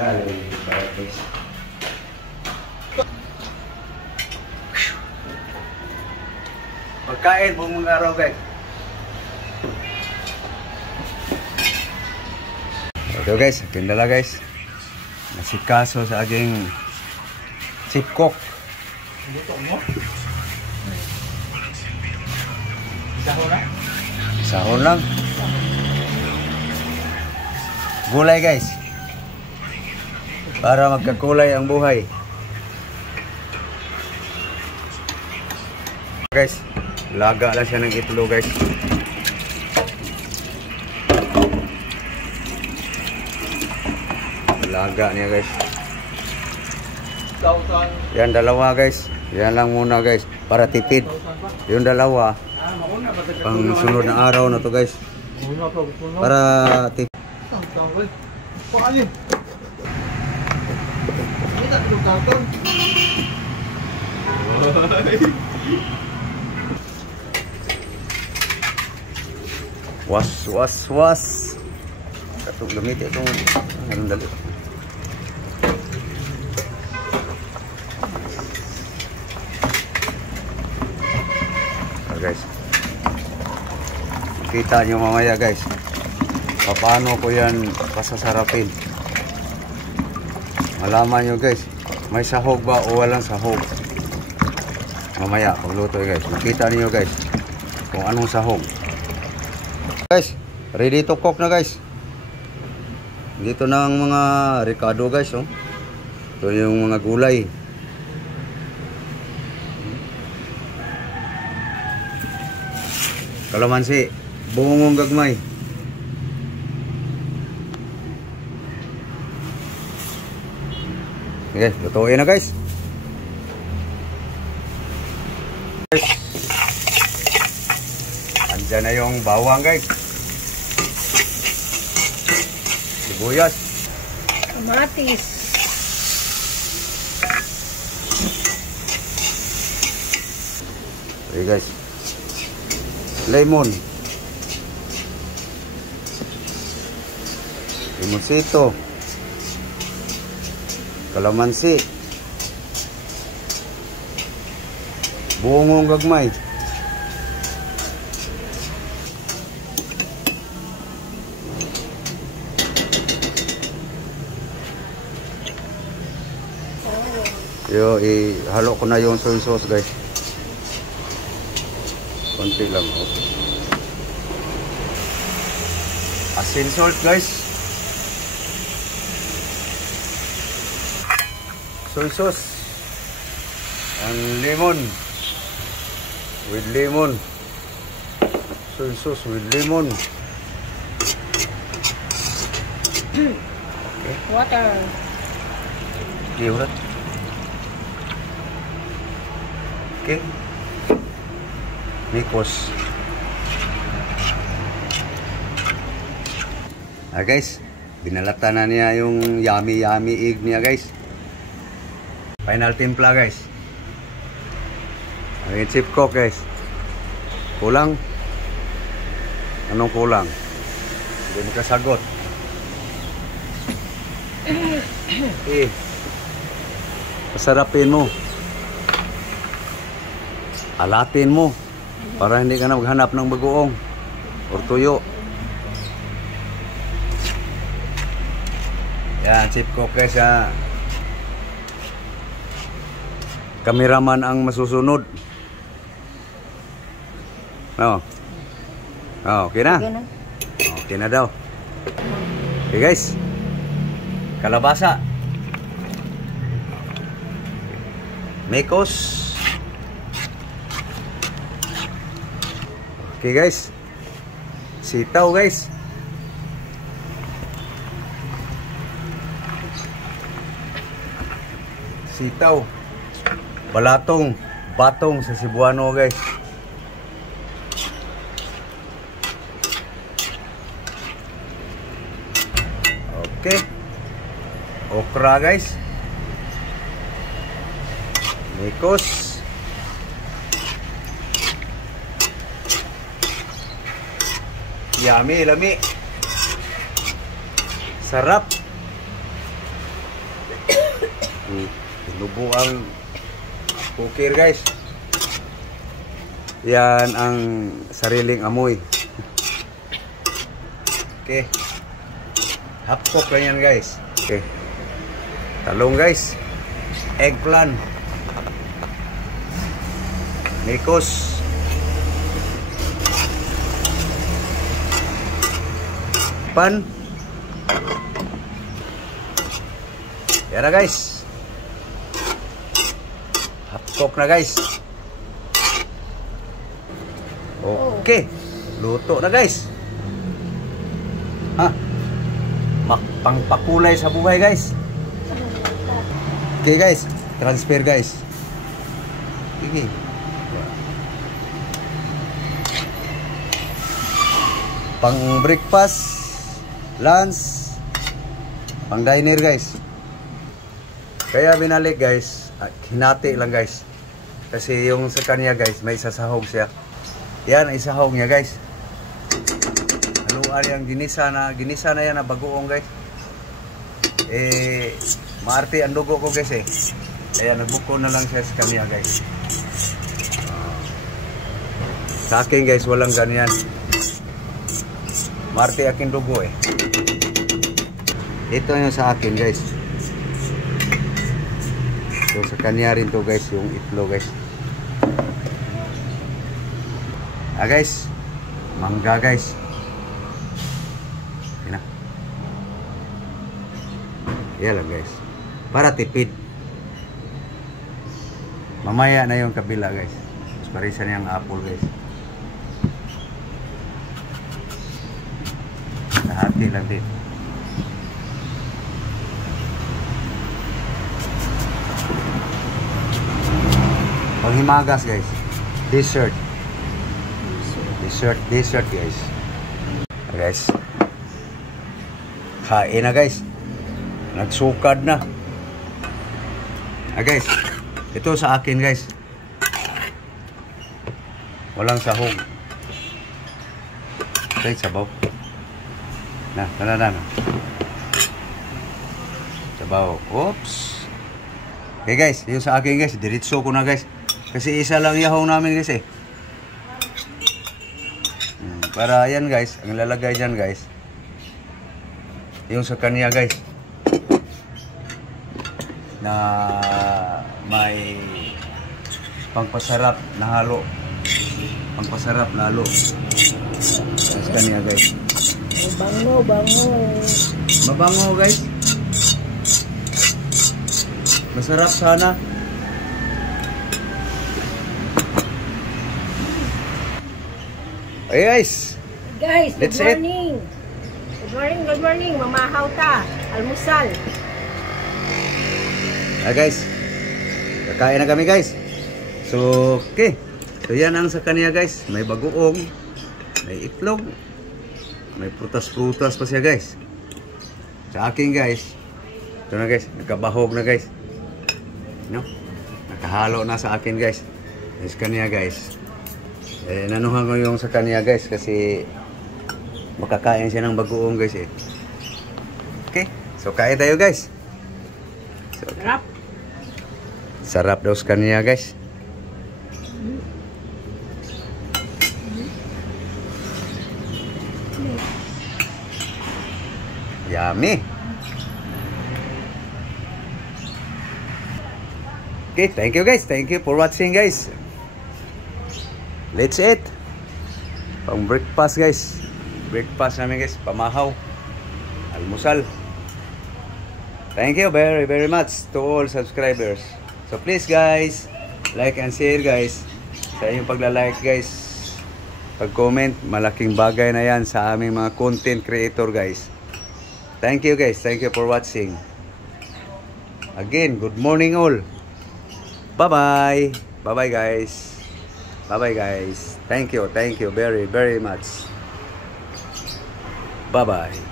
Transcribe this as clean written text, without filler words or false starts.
Galing para guys. Pagkain buong mga araw guys. Ito guys, kindala guys. Nasikaso sa aking chip cook. Sahon lang. Gulay guys. Para magkakulay ang buhay. Guys, laga lang siya ng itlog guys. Laga niya guys. Yan dalawa guys. Yan lang muna guys. Para tipid. Yung dalawa. Pang sunod na araw na to guys. Para tipid. Was. Katong gamitin itong anong dali. Guys, kita nyo mamaya guys paano ko yan pasasarapin. Malaman nyo guys may sahog ba o walang sahog mamaya pagluto guys. Makita niyo guys kung anong sahog. Guys, ready to cook na guys. Dito na ang mga ricado guys. Oh. Ito yung mga gulay. Kalamansi, bungong gagmay. Okay, lutuin na guys. Andyan na yung bawang guys. Sibuyas. Kamatis. Okay guys. Lemon. Limoncito. Kalamansi. Bungong gagmay. Yo, ihalo ko na yung soy sauce guys. Konti lang. Okay. Asin salt guys. Soy sauce. And lemon. With lemon. Soy sauce with lemon. Okay. Water. Okay, ulit. Okay. Mikos. Guys, binalata na niya yung yummy egg niya guys. Final timpla guys. Ang chip cook guys. Kulang? Anong kulang? Hindi mo kasagot. Pasarapin mo. Alatin mo para hindi ka na maghanap ng bagoong or tuyo. Yan, chip cook guys ha. Kameraman ang masusunod. No. Oh, okay na? Okay na daw. Okay guys. Kalabasa. Mikos. Okay guys. Sitaw guys. Sitaw. Balatong. Batong sa Cebuano guys. Okay. Okra guys. Mikos. Yummy, lami. Sarap. Tinubuang cooker guys. Yan ang sariling amoy. Okay. Half cook lang yan guys. Okay. Talong guys. Eggplant. Nikos. Pan. Yan na guys. Half cook na guys. Okay. Luto na guys. Ha? Pangpakulay sa buhay guys. Okay guys. Transfer guys. Okay. Pang breakfast, lunch, pang diner guys. Kaya binalik guys, hinati lang guys. Kasi yung sa kanya guys, may sasahog siya. Yan, isahog niya guys. Haluan yung ginisa na yan na bagoong guys. Maarte ang dugo ko guys eh. Kaya nagbuko na lang siya sa kanya guys. Sa akin guys, walang ganyan. Maarte akin dugo eh. Ito yung sa akin guys. So sa kanya rin to guys, yung itlog guys. Guys, mangga guys. Okay na. Yan lang guys. Para tipid. Mamaya na yung kabila guys. Mas parisa niyang apple guys. Hati lang din. Panghimagas guys. Dessert guys. Guys. Kain na guys. Nagsukad na. Guys. Ito sa akin guys. Walang sahog. Okay, sabaw. Na. Sabaw. Oops. Okay guys, yung sa akin guys, diretso ko na guys. Kasi isa lang yahaw namin guys eh. Para yan guys, ang lalagay dyan guys. Yung sa kanya guys. Na may pangpasarap na halo. Pangpasarap na halo. Sa kanya guys. Bango. Mabango guys. Masarap sana. Hey guys. Guys, good Let's eat. morning. Good morning. Mamahaw ta. Almusal. Guys. Kakain na kami guys. So, okay. So yan ang sa kanya guys. May bagoong. May itlog. May prutas-prutas pa siya guys. Sa akin guys. Ito na guys. Nagkabahog na guys. No? Nakahalo na sa akin guys. Sa kanya guys. Nanuhan ko yung sa kanya guys. Kasi makakain siya ng bagoong guys eh. Okay. So kain tayo guys. So, Sarap. sarap daw sa kanya guys. Yummy. Okay, thank you guys. Thank you for watching guys. Let's eat. Pang breakfast guys. Breakfast namin guys. Pamahaw. Almusal. Thank you very much to all subscribers. So please guys, like and share guys. Sa inyong pagla-like guys. Pag-comment, malaking bagay na yan sa aming mga content creator guys. Thank you guys. Thank you for watching. Again, good morning all. Bye-bye. Bye-bye guys. Bye-bye guys. Thank you very much. Bye-bye.